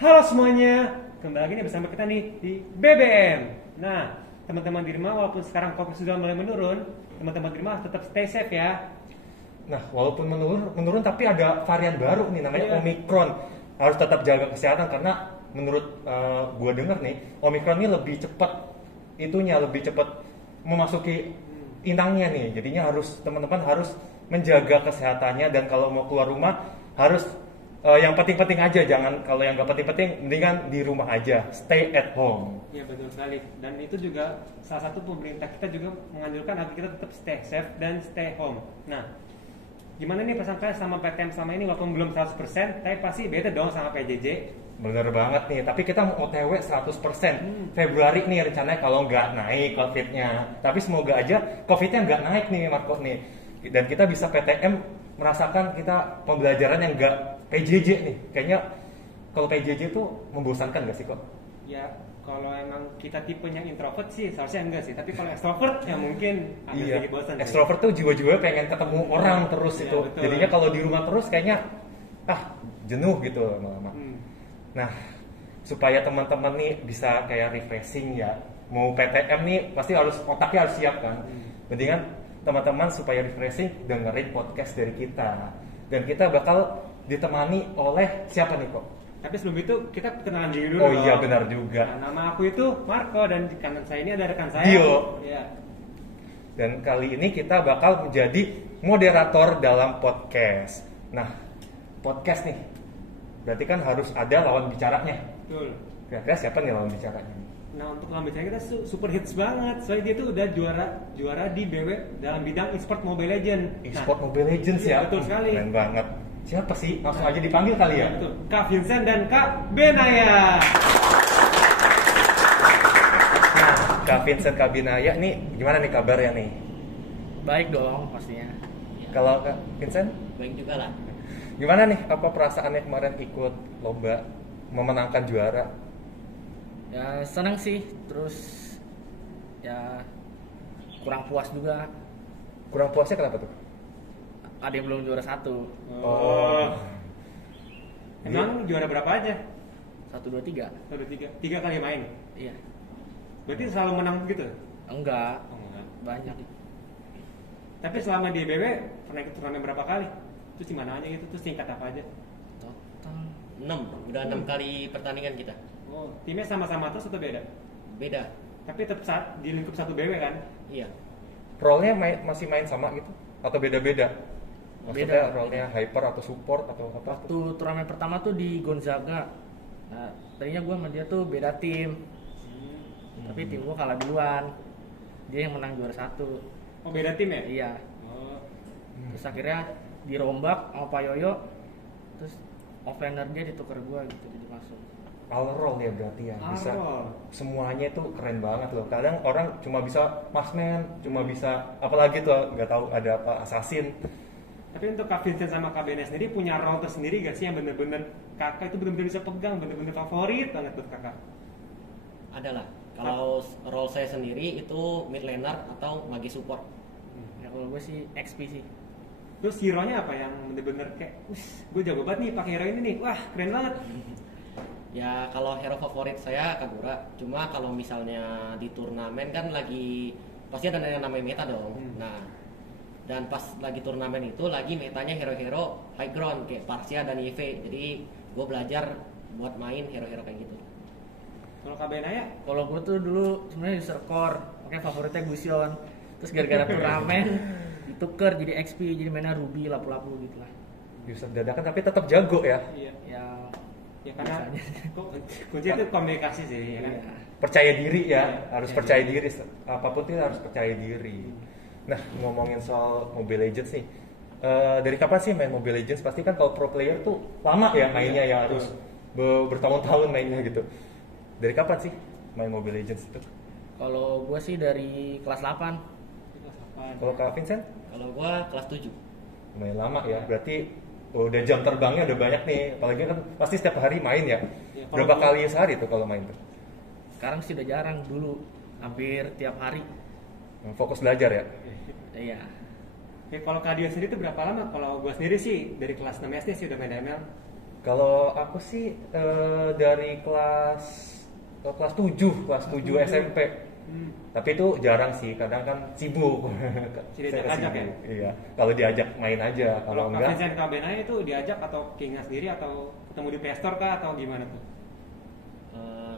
Halo semuanya, kembali lagi nih bersama kita nih di BBM. Nah, teman-teman di rumah walaupun sekarang COVID sudah mulai menurun, teman-teman di rumah tetap stay safe ya. Nah, walaupun menurun tapi ada varian baru nih namanya Iya. Omicron. Harus tetap jaga kesehatan karena menurut gua denger nih, Omicron ini lebih cepat memasuki inangnya nih. Jadinya teman-teman harus menjaga kesehatannya dan kalau mau keluar rumah harus yang penting-penting aja, jangan kalau yang nggak penting-penting mendingan di rumah aja, stay at home. Iya betul sekali. Dan itu juga salah satu pemerintah kita juga menganjurkan agar kita tetap stay safe dan stay home. Nah, gimana nih pesan kalian sama PTM sama ini walaupun belum 100%, tapi pasti beda dong sama PJJ. Bener banget nih, tapi kita mau OTW 100%. Februari nih rencananya kalau nggak naik COVID-nya. Tapi semoga aja COVID-nya nggak naik nih Marco nih. Dan kita bisa PTM merasakan kita pembelajaran yang nggak PJJ nih. Kayaknya kalau PJJ itu membosankan nggak sih kok? Ya, kalau emang kita tipenya introvert sih seharusnya enggak sih. Tapi kalau extrovert ya mungkin agak Iya, sedikit bosan. extrovert tuh jiwa-jiwa pengen ketemu orang terus Iya, itu. betul. Jadinya kalau di rumah terus kayaknya jenuh gitu lama-lama. Nah, supaya teman-teman nih bisa kayak refreshing ya. Mau PTM nih pasti otaknya harus siap kan. Mendingan teman-teman supaya refreshing dengerin podcast dari kita. Dan kita bakal ditemani oleh siapa nih kok? Tapi sebelum itu kita kenalan diri dulu. Oh iya dong. benar juga. Nah, nama aku itu Marco dan di kanan saya ini ada rekan saya. Dio. Iya. Dan kali ini kita bakal menjadi moderator dalam podcast. Nah, podcast nih. Berarti kan harus ada lawan bicaranya. Betul. Kira-kira siapa nih lawan bicaranya? Nah, untuk lawan bicara kita super hits banget. Soalnya dia tuh udah juara di BW dalam bidang e-sport Mobile Legends. E-sport Mobile Legends iya, betul sekali. Keren banget. Siapa sih? Langsung aja dipanggil kali ya? Betul. Kak Vincent dan Kak Benaya. Nah, Kak Vincent, Kak Binaya nih gimana nih kabarnya nih? Baik dong pastinya. Kalau Kak Vincent, Baik juga lah. gimana nih? Apa perasaannya kemarin ikut lomba memenangkan juara? Ya senang sih, terus ya kurang puas juga. Kurang puasnya kenapa tuh? Ada yang belum juara 1. Oh. Emang juara berapa aja? 1, 2, 3. Satu, tiga kali main. Iya. Berarti selalu menang begitu? Enggak, Oh, enggak. banyak. Tapi selama di BW pernah ikut turnamen berapa kali? Terus di mana aja gitu? Terus tingkat apa aja? Total 6, udah 6 kali pertandingan kita. Oh, timnya sama-sama terus atau beda? Beda. Tapi tetap di lingkup satu BW kan? Iya. Role-nya masih main sama gitu? Atau beda-beda? Maksudnya Beda. role-nya hyper atau support atau apa? Waktu turnamen pertama tuh di Gonzaga. Nah, tadinya gue sama dia tuh beda tim. Tapi tim gue kalah duluan. Dia yang menang juara 1. Oh, beda tim ya? Iya. Oh, Terus akhirnya dirombak sama Pak Yoyo. Terus offlaner dia ditukar gue gitu, jadi masuk. All role ya berarti ya, bisa all role. semuanya itu keren banget loh. Kadang orang cuma bisa marksman, cuma bisa apalagi tuh nggak tahu ada apa assassin. tapi untuk Kak Vincent sama Kak Bena sendiri punya role tersendiri gak sih yang bener-bener kakak itu bener-bener bisa pegang, bener-bener favorit banget buat kakak? Adalah. Kalau role saya sendiri itu mid laner atau magi support. Ya kalau gue sih XP sih. Terus hero-nya apa yang bener-bener kayak, gue jago banget nih pakai hero ini nih, wah keren banget. Ya kalau hero favorit saya Kagura. Cuma kalau misalnya di turnamen kan lagi pasti ada yang namanya meta dong. Nah, dan pas lagi turnamen itu lagi metanya hero-hero high ground kayak Parsia dan Yeve. Jadi gue belajar buat main hero-hero kayak gitu. Kalau Kak Bena ya? Kalau gue tuh dulu sebenarnya user core, makanya favoritnya Gusion. Terus gara-gara turnamen ditukar jadi XP, jadi mainnya Ruby, lapu-lapu gitu lah. User dadakan tapi tetap jago ya. Iya. Ya Karena biasanya. kunci itu komunikasi sih, ya kan? Iya. Percaya diri ya, Iya, harus percaya percaya diri. Apapun itu harus percaya diri. Nah, ngomongin soal Mobile Legends nih. Dari kapan sih main Mobile Legends? Pasti kan kalau pro player tuh lama ya mainnya ya, harus bertahun-tahun mainnya gitu. Dari kapan sih main Mobile Legends itu? Kalau gue sih dari kelas 8. Kelas apaan? Kalau Kak Vincent? Kalau gue kelas 7. Lumayan lama ya, berarti udah jam terbangnya udah banyak nih. Apalagi kan pasti setiap hari main ya. Ya, kalau Berapa gua- kali sehari tuh kalau main tuh? Sekarang sih udah jarang, dulu hampir tiap hari. Fokus belajar ya? Iya. Ya kalau Kak Dio sendiri itu berapa lama? Kalau gue sendiri sih dari kelas 6 SD sih udah main ML. Kalau aku sih dari kelas 7 SMP. Tapi itu jarang sih, kadang kan sibuk. Tidak Saya diajak sibuk. Iya, kalau diajak main aja, kalau Kalau enggak Vincent KBNA itu diajak atau Kinga sendiri atau ketemu di Play Store kah atau gimana tuh?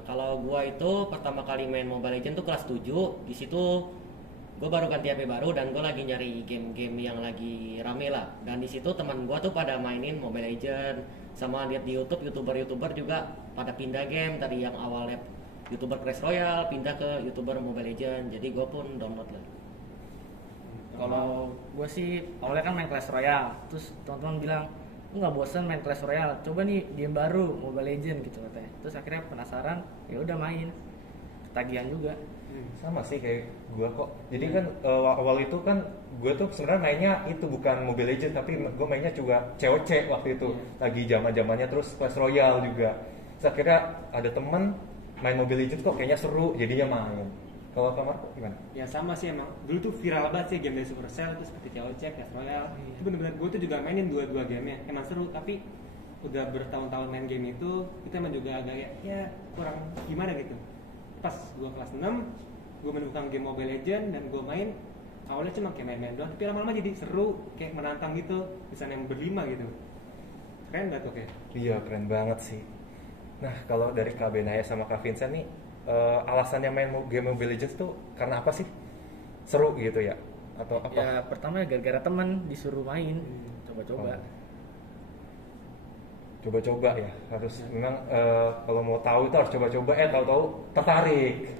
Kalau gua itu pertama kali main Mobile Legends tuh kelas 7. Di situ gua baru ganti HP baru dan gua lagi nyari game-game yang lagi rame lah. Dan di situ teman gua tuh pada mainin Mobile Legends, sama lihat di YouTube YouTuber juga pada pindah game dari yang awalnya YouTuber Clash Royale pindah ke YouTuber Mobile Legends. Jadi gua pun download lah. Kalau gue sih awalnya kan main Clash Royale, terus teman-teman bilang lu nggak bosan main Clash Royale, coba nih game baru Mobile Legends gitu katanya. Terus akhirnya penasaran, ya udah main, ketagihan juga. sama sih kayak gua kok. Jadi kan awal itu kan gua tuh sebenarnya mainnya itu bukan Mobile Legends tapi gua mainnya juga COC waktu itu. Lagi zaman-zamannya terus Clash Royale juga. Terus akhirnya ada temen main Mobile Legends kok kayaknya seru, jadinya main. Kalau kamar gimana? Ya sama sih emang. Dulu tuh viral banget sih game dari Supercell itu seperti COC, Clash Royale. Itu bener-bener gue tuh juga mainin dua-dua gamenya. Emang seru tapi udah bertahun-tahun main game itu emang juga agak ya kurang gimana gitu. Pas gue kelas 6 gue menemukan game Mobile Legends dan gue main awalnya cuma kayak main-main doang tapi lama-lama jadi seru kayak menantang gitu bisa yang berlima gitu. Keren gak tuh kayak? Iya keren banget sih. Nah kalau dari Kak Benaya sama Kak Vincent nih alasannya main game Mobile Legends tuh karena apa sih? Seru gitu ya? Atau apa? Ya pertama gara-gara teman disuruh main, coba-coba. Coba-coba ya harus memang kalau mau tahu itu harus coba-coba tahu-tahu tertarik.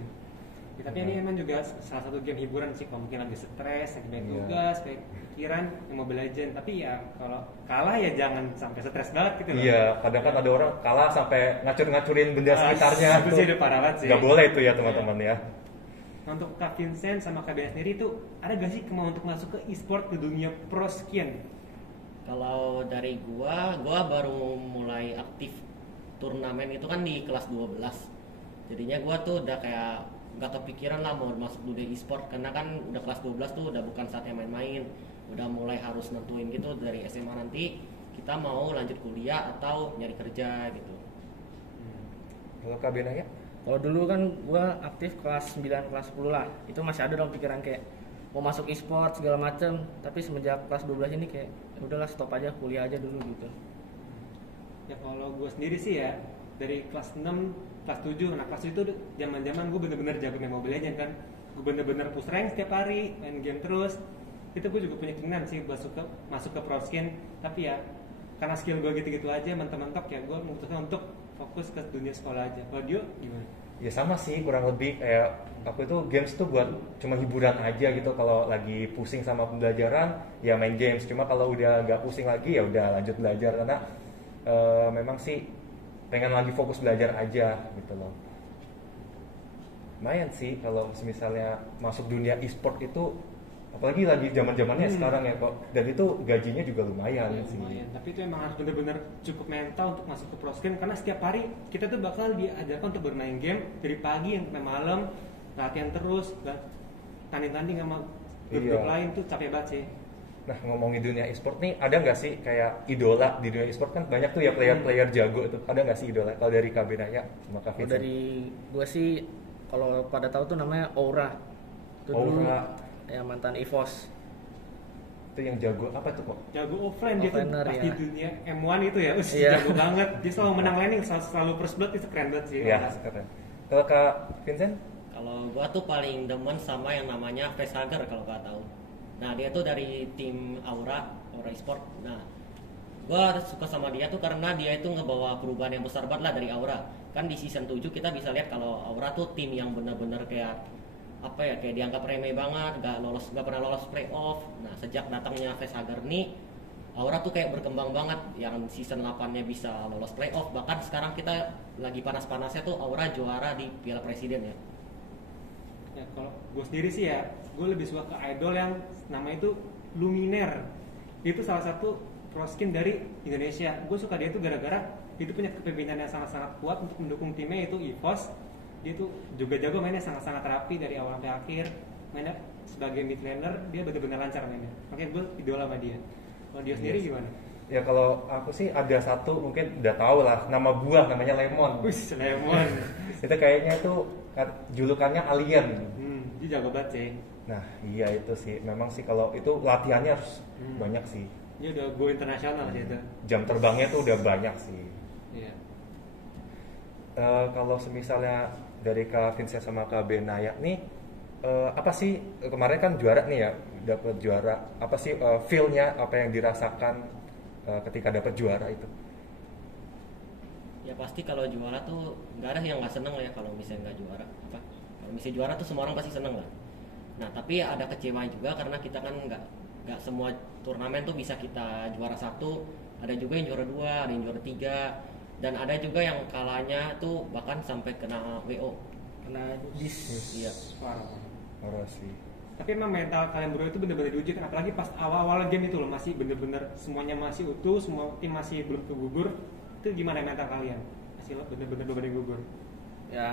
Ya, tapi ini emang juga salah satu game hiburan sih kalau mungkin lagi stres, lagi banyak Iya. tugas, kayak pikiran yang Mobile Legends. Tapi ya kalau kalah ya jangan sampai stres banget gitu loh. Iya, kadang kan ada orang kalah sampai ngacur-ngacurin benda sekitarnya. Itu sih udah parah banget sih. Gak boleh itu ya teman-teman ya. Nah, untuk Kak Vincent sama Kak Bea sendiri tuh ada gak sih kemauan untuk masuk ke e-sport ke dunia pro sekian? Kalau dari gua baru mulai aktif turnamen itu kan di kelas 12. Jadinya gua tuh udah kayak nggak kepikiran lah mau masuk dunia e-sport karena kan udah kelas 12 tuh udah bukan saatnya main-main. Udah mulai harus nentuin gitu dari SMA nanti kita mau lanjut kuliah atau nyari kerja gitu. Kalau Kak Benaya? Kalau dulu kan gue aktif kelas 9, kelas 10 lah. Itu masih ada dong pikiran kayak mau masuk e-sport segala macem. Tapi semenjak kelas 12 ini kayak ya udahlah stop aja, kuliah aja dulu gitu. Ya kalau gue sendiri sih ya dari kelas 6, kelas 7, nah kelas itu zaman-zaman gue bener-bener jago main Mobile Legends kan. Gue bener-bener push rank setiap hari, main game terus. Itu gue juga punya keinginan sih masuk ke pro skin. Tapi ya karena skill gue gitu-gitu aja mentok-mentok ya gue memutuskan untuk fokus ke dunia sekolah aja. Kalau Dio gimana? Ya sama sih kurang lebih kayak aku itu games tuh buat cuma hiburan aja gitu. Kalau lagi pusing sama pembelajaran ya main games. Cuma kalau udah nggak pusing lagi ya udah lanjut belajar karena memang sih pengen lagi fokus belajar aja gitu loh. Lumayan sih kalau misalnya masuk dunia e-sport itu apalagi lagi zaman-zamannya sekarang ya kok, dan itu gajinya juga lumayan Ya, sih. lumayan. Tapi itu emang harus bener-bener cukup mental untuk masuk ke pro skin karena setiap hari kita tuh bakal diajarkan untuk bermain game dari pagi sampai malam, latihan terus, tanding-tanding sama grup-grup Iya. lain tuh capek banget sih. Nah ngomongin dunia e-sport nih, ada nggak sih kayak idola di dunia e-sport kan banyak tuh ya player-player jago itu, ada nggak sih idola? Kalau dari Kak Benaya sama Kak Kalau Vincent? dari gue sih kalau pada tahu tuh namanya Aura. Itu dulu Aura. ya mantan EVOS. Itu yang jago apa tuh kok? Jago offline dia tuh Offlaner, pas di ya. dunia M1 itu ya, Iya. jago banget. Dia selalu menang laning, selalu first blood, itu keren banget sih. Iya, keren. Kalau Kak Vincent? Kalau gua tuh paling demen sama yang namanya Facehugger kalau gak tahu. Nah dia tuh dari tim Aura Esport. Nah gua suka sama dia tuh karena dia itu ngebawa perubahan yang besar banget lah dari Aura. Kan di season 7 kita bisa lihat kalau Aura tuh tim yang benar-benar kayak apa ya, kayak dianggap remeh banget, gak pernah lolos playoff. Nah sejak datangnya Facehugger nih Aura tuh kayak berkembang banget, yang season 8-nya bisa lolos playoff. Bahkan sekarang kita lagi panas-panasnya tuh Aura juara di Piala Presiden ya. Ya, kalau gue sendiri sih ya, gue lebih suka ke idol yang namanya itu Luminer. Dia itu salah satu pro skin dari Indonesia. Gue suka dia tuh gara-gara dia tuh punya kepemimpinan yang sangat-sangat kuat untuk mendukung timnya itu EVOS. Dia tuh juga jago mainnya sangat-sangat rapi dari awal sampai akhir. Mainnya sebagai mid laner dia benar-benar lancar mainnya. Makanya gue idola sama dia. Kalau dia sendiri gimana? Ya kalau aku sih ada satu mungkin udah tahu lah, nama buah namanya lemon. Wih, lemon. Itu kayaknya tuh julukannya alien. Dia jago banget sih. Nah iya itu sih, memang sih kalau itu latihannya harus banyak sih. Dia udah go internasional sih itu. Jam terbangnya tuh udah banyak sih. Iya. Kalau semisalnya dari Kak Vincent sama Kak Benaya nih, apa sih kemarin kan juara nih ya, dapat juara. Apa sih feel-nya, apa yang dirasakan ketika dapat juara itu? Ya pasti kalau juara tuh nggak ada yang nggak seneng lah ya kalau misalnya nggak juara. Apa? Kalau misalnya juara tuh semua orang pasti seneng lah. Nah tapi ada kecewaan juga karena kita kan nggak semua turnamen tuh bisa kita juara 1. Ada juga yang juara 2, ada yang juara 3, dan ada juga yang kalahnya tuh bahkan sampai kena WO. Kena dis. Iya. Parah sih. Tapi emang mental kalian berdua itu bener-bener diuji kan, apalagi pas awal-awal game itu loh, masih bener-bener semuanya masih utuh, semua tim masih belum kegugur. Itu gimana mental kalian? Masih lo bener-bener belum ada yang gugur. Ya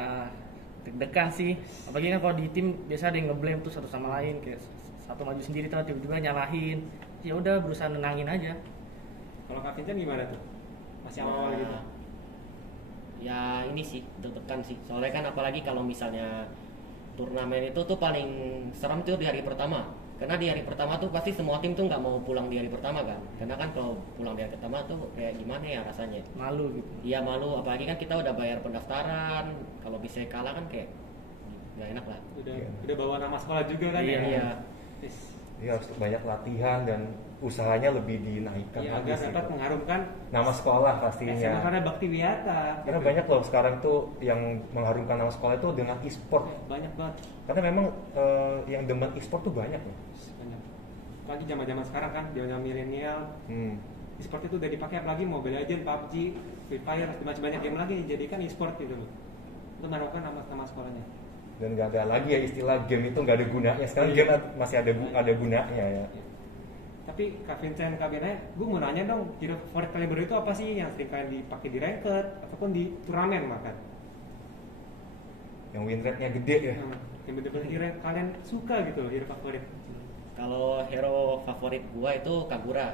deg-degan sih, apalagi kan kalau di tim biasa ada yang ngeblame tuh satu sama lain, kayak satu maju sendiri tuh tiba-tiba nyalahin. Ya udah berusaha nenangin aja. Kalau Kak Vincent gimana tuh? Masih awal-awal gitu. Ya ini sih deg-degan sih, soalnya kan apalagi kalau misalnya turnamen itu tuh paling serem tuh di hari pertama, karena di hari pertama tuh pasti semua tim tuh nggak mau pulang di hari pertama kan, karena kan kalau pulang di hari pertama tuh kayak gimana ya rasanya, Malu gitu. iya malu, apalagi kan kita udah bayar pendaftaran, kalau bisa kalah kan kayak nggak enak lah. Udah bawa nama sekolah juga kan Iya, ya. Iya. Yes. Dia harus banyak latihan dan usahanya lebih dinaikkan Iya, lagi agar sih. dapat mengharumkan Nama sekolah SMA pastinya. karena Bakti Wiata. Karena banyak loh sekarang tuh yang mengharumkan nama sekolah itu dengan e-sport. Banyak banget. Karena memang yang demen e-sport tuh banyak loh. Banyak. Apalagi zaman-zaman sekarang kan, zaman milenial, e-sport itu udah dipakai, apalagi Mobile Legends, PUBG, Free Fire, masih banyak game lagi dijadikan e-sport gitu loh. Itu mengharumkan nama sekolahnya. Dan nggak ada lagi ya istilah game itu nggak ada gunanya. Sekarang game masih ada gunanya ya. Tapi Kak Vincent, Kak Benaya, gue mau nanya dong, hero favorit kalian berdua itu apa sih yang sering kalian dipakai di ranked ataupun di turnamen bahkan? Yang win rate-nya gede ya. Yang bener-bener hero yang kalian suka gitu loh, hero favorit. Kalau hero favorit gua itu Kagura.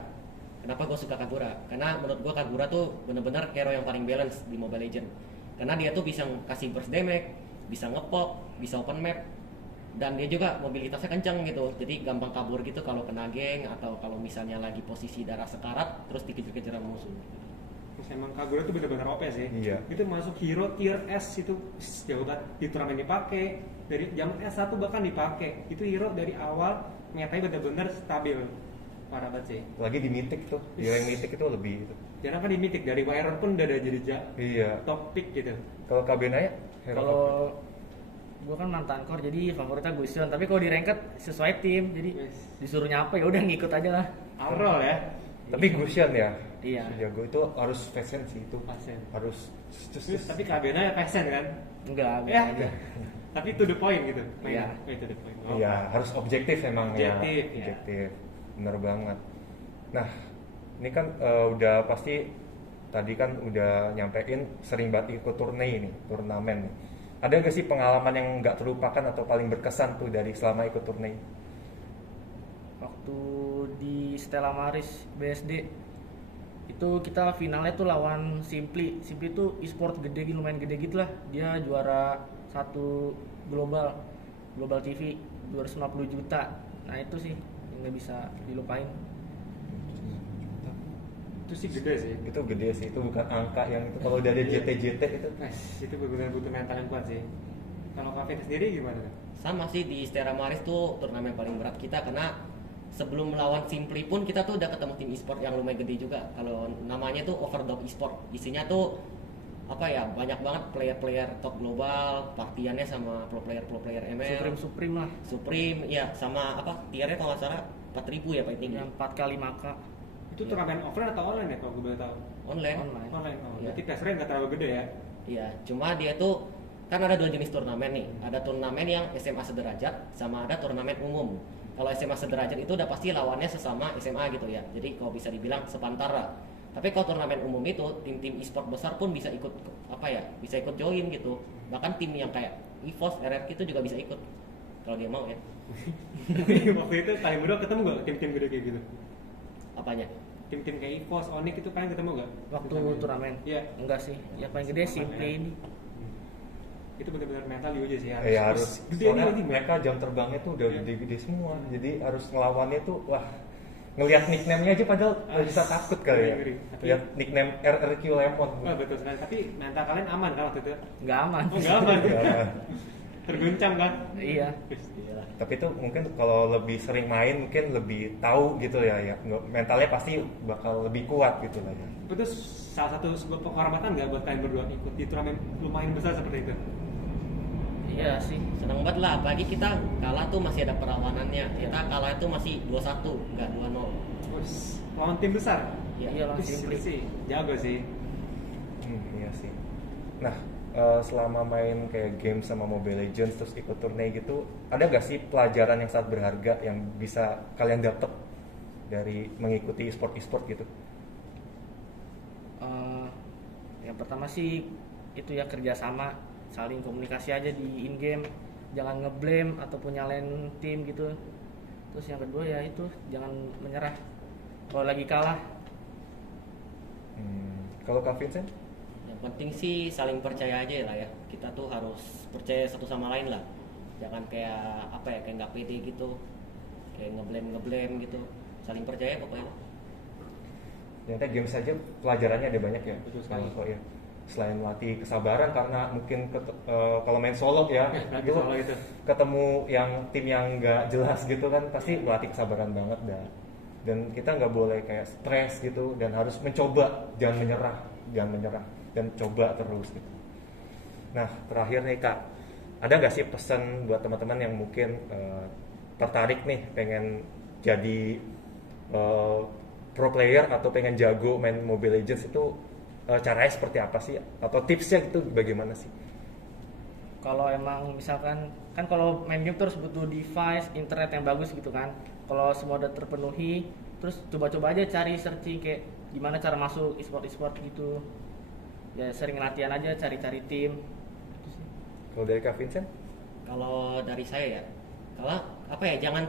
Kenapa gua suka Kagura? Karena menurut gua Kagura tuh bener-bener hero yang paling balance di Mobile Legends. Karena dia tuh bisa kasih burst damage, bisa ngepop, bisa open map, dan dia juga mobilitasnya kencang gitu, jadi gampang kabur gitu kalau kena geng atau kalau misalnya lagi posisi darah sekarat terus dikejar-kejar sama musuh. Terus emang Kagura tuh bener-bener OP sih. Iya. Itu masuk hero tier S itu jauh banget, di turnamen dipakai, dari zaman S1 bahkan dipakai. Itu hero dari awal metanya bener-bener stabil, parah banget sih. Lagi di Mythic tuh, di rank Mythic itu lebih itu. Jarang kan di Mythic, dari Wyron pun udah ada jadi Iya. top pick gitu. Kalau Kak Benaya, hero Kalau gue kan mantan core jadi favoritnya Gusion, tapi kalau di ranked sesuai tim, jadi Yes. disuruh nyapa ya udah ngikut aja lah. Aurol ya. tapi Gusion ya. Iya. Jago itu harus fashion sih itu. Pasien. Harus Terus tapi Kak Benaya passion kan? Enggak, Ya. enggak. Tapi to the point gitu. Iya. To the point. Iya, harus objektif emang Objektif, ya. ya. Objektif. Bener banget. Nah, ini kan udah pasti tadi kan udah nyampein sering banget ikut turnamen nih. Ada nggak sih pengalaman yang nggak terlupakan atau paling berkesan tuh dari selama ikut turnamen? Waktu di Stella Maris BSD itu kita finalnya tuh lawan Simply tuh e-sport gede gitu, lumayan gede gitu lah. Dia juara 1 global TV 250 juta. Nah itu sih yang nggak bisa dilupain. Itu sih gede sih. Itu gede sih, itu bukan angka yang itu. Kalau udah ada JT itu. Itu benar-benar butuh mental yang kuat sih. Kalau Kak Vincent sendiri gimana? Sama sih, di Stella Maris tuh turnamen paling berat kita, karena sebelum melawan Simply pun kita tuh udah ketemu tim e-sport yang lumayan gede juga. Kalau namanya tuh Overdog e-sport, isinya tuh apa ya, banyak banget player-player top global, partiannya sama pro player ML, Supreme lah. Supreme, ya sama apa tiernya kalau nggak salah 4.000 ya paling tinggi. Yang 4 kali maka. Itu turnamen offline atau online ya kalau gue boleh tahu? Online. Online. Oh, Iya. berarti placernya nggak terlalu gede ya? Iya, cuma dia tuh kan ada 2 jenis turnamen nih. Ada turnamen yang SMA sederajat sama ada turnamen umum. Kalau SMA sederajat itu udah pasti lawannya sesama SMA gitu ya. Jadi kalau bisa dibilang sepantara. Tapi kalau turnamen umum itu tim-tim e-sport besar pun bisa ikut apa ya? Bisa ikut join gitu. Bahkan tim yang kayak EVOS, RRQ itu juga bisa ikut kalau dia mau ya. Waktu itu kalian berdua ketemu nggak tim-tim gede kayak gitu? Apanya? tim-tim kayak EVOS, Onyx itu kalian ketemu nggak? Waktu turnamen? Iya. Enggak sih. Yang paling gede Simply ini. Itu benar-benar mental juga sih Ya harus. gede Soalnya ini mereka jam terbangnya tuh udah Iya. gede-gede semua. Jadi harus ngelawannya tuh wah. Ngelihat nickname-nya aja padahal bisa takut kali ya. ngeri. Tapi- Lihat nickname RRQ Lemon. Wah betul sekali, tapi mental kalian aman kan waktu itu? Enggak aman. Oh nggak aman, Ya. terguncang kan? Iya. Tapi itu mungkin kalau lebih sering main mungkin lebih tahu gitu ya. Mentalnya pasti bakal lebih kuat gitu lah ya. Itu salah satu sebuah penghormatan nggak buat kalian berdua ikut di turnamen lumayan besar seperti itu? Iya sih. Senang banget lah, apalagi kita kalah tuh masih ada perawanannya. Kita kalah itu masih 2-1, nggak 2-0. Terus lawan tim besar? Iya lah, Wih, Simply. sih, jago sih. Iya sih. Nah, selama main kayak game sama Mobile Legends terus ikut turnamen gitu, ada gak sih pelajaran yang sangat berharga yang bisa kalian dapet dari mengikuti e-sport gitu? Yang pertama sih itu ya kerjasama, saling komunikasi aja di in game, jangan ngeblame ataupun nyalain tim gitu. Terus yang kedua ya itu jangan menyerah kalau lagi kalah. Kalau Kak Vincent? Yang penting sih saling percaya aja lah ya. Kita tuh harus percaya satu sama lain lah. Jangan kayak apa ya, kayak nggak pede gitu, kayak ngeblame gitu. Saling percaya pokoknya. Ternyata game saja pelajarannya ada banyak ya. Betul sekali. Kok ya. Selain melatih kesabaran karena mungkin kalau main solo ya, Lagi soal itu. ketemu yang tim yang nggak jelas gitu kan pasti melatih kesabaran banget dah. Dan kita nggak boleh kayak stres gitu dan harus mencoba, jangan menyerah dan coba terus gitu. Nah terakhir nih Kak, ada nggak sih pesan buat teman-teman yang mungkin tertarik nih pengen jadi pro player atau pengen jago main Mobile Legends itu caranya seperti apa sih atau tipsnya itu bagaimana sih? Kalau emang misalkan kan kalau main game terus butuh device, internet yang bagus gitu kan. Kalau semua udah terpenuhi, terus coba-coba aja cari searching kayak gimana cara masuk e-sport gitu. Ya sering latihan aja, cari-cari tim. Gitu sih. Kalau dari Kak Vincent? Kalau dari saya ya, kalau apa ya, jangan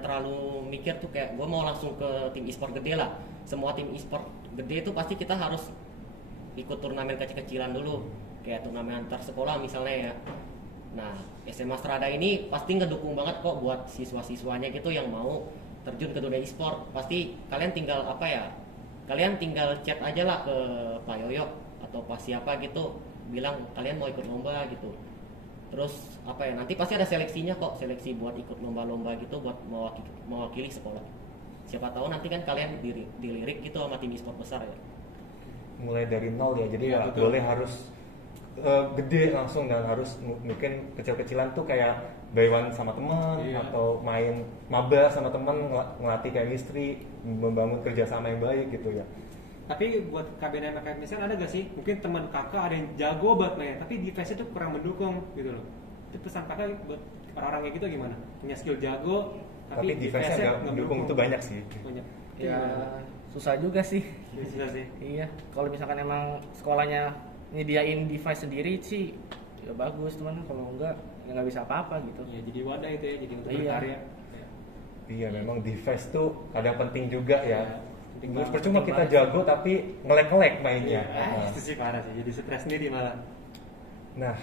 terlalu mikir tuh kayak gue mau langsung ke tim e-sport gede lah. Semua tim e-sport gede itu pasti kita harus ikut turnamen kecil-kecilan dulu, kayak turnamen antar sekolah misalnya ya. Nah, SMA Strada ini pasti ngedukung banget kok buat siswa-siswanya gitu yang mau terjun ke dunia e-sport. Pasti kalian tinggal chat aja lah ke Pak Yoyo atau Pak siapa gitu, bilang kalian mau ikut lomba gitu. Terus apa ya, nanti pasti ada seleksinya kok, seleksi buat ikut lomba-lomba gitu buat mewakili sekolah. Siapa tahu nanti kan kalian dilirik gitu sama tim e-sport besar ya. Mulai dari nol ya, jadi Iya, nggak betul. boleh harus gede langsung dan harus mungkin kecil-kecilan tuh kayak by one sama teman Iya. atau main maba sama teman ngelatih chemistry, membangun kerjasama yang baik gitu ya. Tapi buat KBN sama KMSN ada gak sih? Mungkin teman kakak ada yang jago banget main, tapi defense-nya tuh kurang mendukung gitu loh. Itu pesan kakak buat orang-orang kayak gitu gimana? Punya skill jago, Tapi defense-nya nggak mendukung itu banyak sih. Banyak. Ya susah juga sih. Susah sih. Iya, kalau misalkan emang sekolahnya nyediain device sendiri sih ya bagus, teman. Kalau enggak ya nggak bisa apa-apa gitu. Ya jadi wadah itu ya, jadi untuk Iya. berkarya. Iya, memang device tuh kadang penting juga ya. Penting banget. Percuma penting kita banget. jago tapi ngelek-ngelek mainnya. Itu sih parah sih, jadi stres sendiri malah. Nah,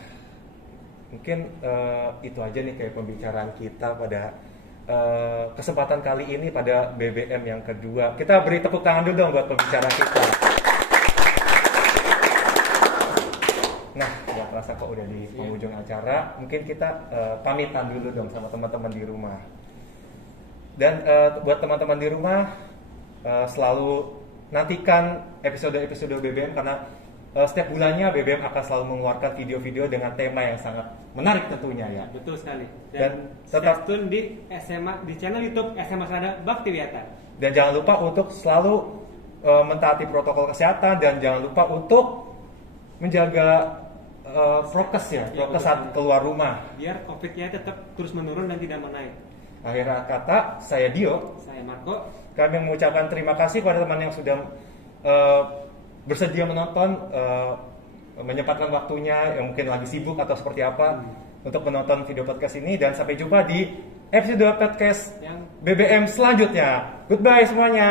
mungkin itu aja nih kayak pembicaraan kita pada kesempatan kali ini pada BBM yang kedua. Kita beri tepuk tangan dulu dong buat pembicara kita. Nah, nggak kerasa kok udah di penghujung acara. Mungkin kita pamitan dulu dong sama teman-teman di rumah. Dan buat teman-teman di rumah selalu nantikan episode-episode BBM karena setiap bulannya BBM akan selalu mengeluarkan video-video dengan tema yang sangat menarik tentunya ya. Betul sekali. Dan Dan tetap- stay tune di SMA, di channel YouTube SMA Strada Baktiwiata. Dan jangan lupa untuk selalu mentaati protokol kesehatan dan jangan lupa untuk menjaga prokes ya, Iya, prokes betul. saat keluar rumah. Biar COVID-nya tetap terus menurun dan tidak menaik. Akhir kata, saya Dio. Saya Marco. Kami mengucapkan terima kasih kepada teman yang sudah bersedia menonton, menyempatkan waktunya, yang mungkin lagi sibuk atau seperti apa untuk menonton video podcast ini. Dan sampai jumpa di episode podcast Yang BBM selanjutnya. Goodbye semuanya.